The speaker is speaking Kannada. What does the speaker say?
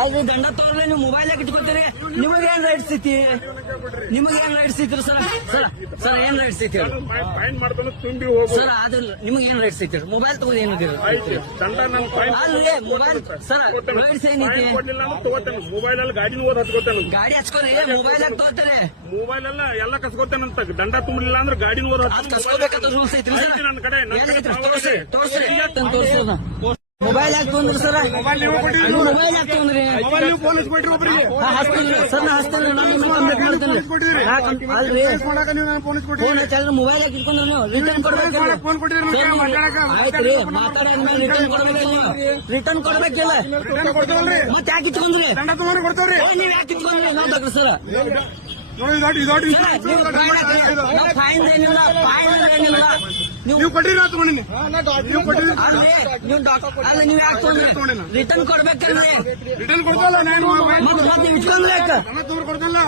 ಆದ್ರೆ ದಂಡ ತೋರ್ಲೆ ನೀವು ಮೊಬೈಲ್ ಇಟ್ಕೊತೀರಿ. ನಿಮಗೆ ಏನ್ ರೈಟ್ಸ್ ಐತಿ? ನಿಮಗೆ ಏನ್ ರೈಟ್ಸ್ ಐತಿ ಸರ್? ಸರ್ ಏನ್ ರೈಟ್ಸ್ ಐತಿ ಸರ್? ಅದಿಲ್ಲ, ನಿಮಗೆ ಏನ್ ರೈಟ್ಸ್ ಐತಿ? ಮೊಬೈಲ್ ತಗೋದು ಏನಿದೆ ಅಲ್ರಿ? ಮೊಬೈಲ್ ಸರ್ ರೈಟ್ಸ್ ಏನೈತಿ? ಮೊಬೈಲ್ ಅಲ್ಲಿ ಗಾಡಿ ಓದ್ ಹಚ್ಕೋತೇನೆ. ಗಾಡಿ ಹಚ್ಕೋರಿ, ಮೊಬೈಲ್ ಆಗಿ ತಗೋತಾರೆ. ಮೊಬೈಲ್ ಎಲ್ಲ ಕಸ್ಕೋತೇನಂತ. ದಂಡ ತುಂಬಲಿಲ್ಲ ಅಂದ್ರೆ ಗಾಡಿ ಓದ್ ಕಸ್ಕೋಬೇಕಂತ ರೂಲ್ಸ್ ಐತಿ ನನ್ನ ಕಡೆ. ತೋರ್ಸ್ರಿ ಮೊಬೈಲ್ ಯಾಕೆ ತೊಂದ್ರಿ ಸರ್? ಮೊಬೈಲ್ ಯಾಕೆ ತೊಂದ್ರಿ? ಸರ್ ನಾ ಹಚ್ತೇನೆ, ನಾನು ಕಂಪ್ಲೇಂಟ್ ಮಾಡ್ತೇನೆ. ಅಲ್ರಿ ಫೋನ್ ಹಚ್ಚಾದ್ರೆ ಮೊಬೈಲ್ ಯಾಕೆ ಇಟ್ಕೊಂಡ್ರಿ ನೀವು? ರಿಟರ್ನ್ ಕೊಡ್ಬೇಕಿಲ್ಲ. ಆಯ್ತ್ರಿ, ಮಾತಾಡೋದ್ಮೇಲೆ ರಿಟರ್ನ್ ಕೊಡ್ಬೇಕಿಲ್ಲ. ರಿಟರ್ನ್ ಕೊಡ್ಬೇಕಿಲ್ಲ ಮತ್ತೆ ಯಾಕೆ ಇಟ್ಕೊಂಡ್ರಿ? ನೀವ್ ಯಾಕೆ ಇಟ್ಕೊಂಡ್ರಿ? ನಾವು ತಗ್ರಿ ಸರ್. ಫೈನ್ ಏನಿಲ್ಲ, ಫೈನ್ ಏನಿಲ್ಲ. ನೀವು ಕೊಟ್ಟಿರಿ ತಗೊಂಡಿನಿ. ಅಲ್ಲ ನೀವ್ ಯಾಕೆ ತೊಗೊಂಡ್ರಿ? ರಿಟರ್ನ್ ಕೊಡ್ಬೇಕಲ್ರಿ? ರಿಟರ್ನ್ ಕೊಡ್ತಲ್ಲ ನಾನು. ಮತ್ತೆ ನೀವು ಇಟ್ಕೊಂಡ್ರಿ ಯಾಕೆ? ಕೊಡ್ತಲ್ಲ.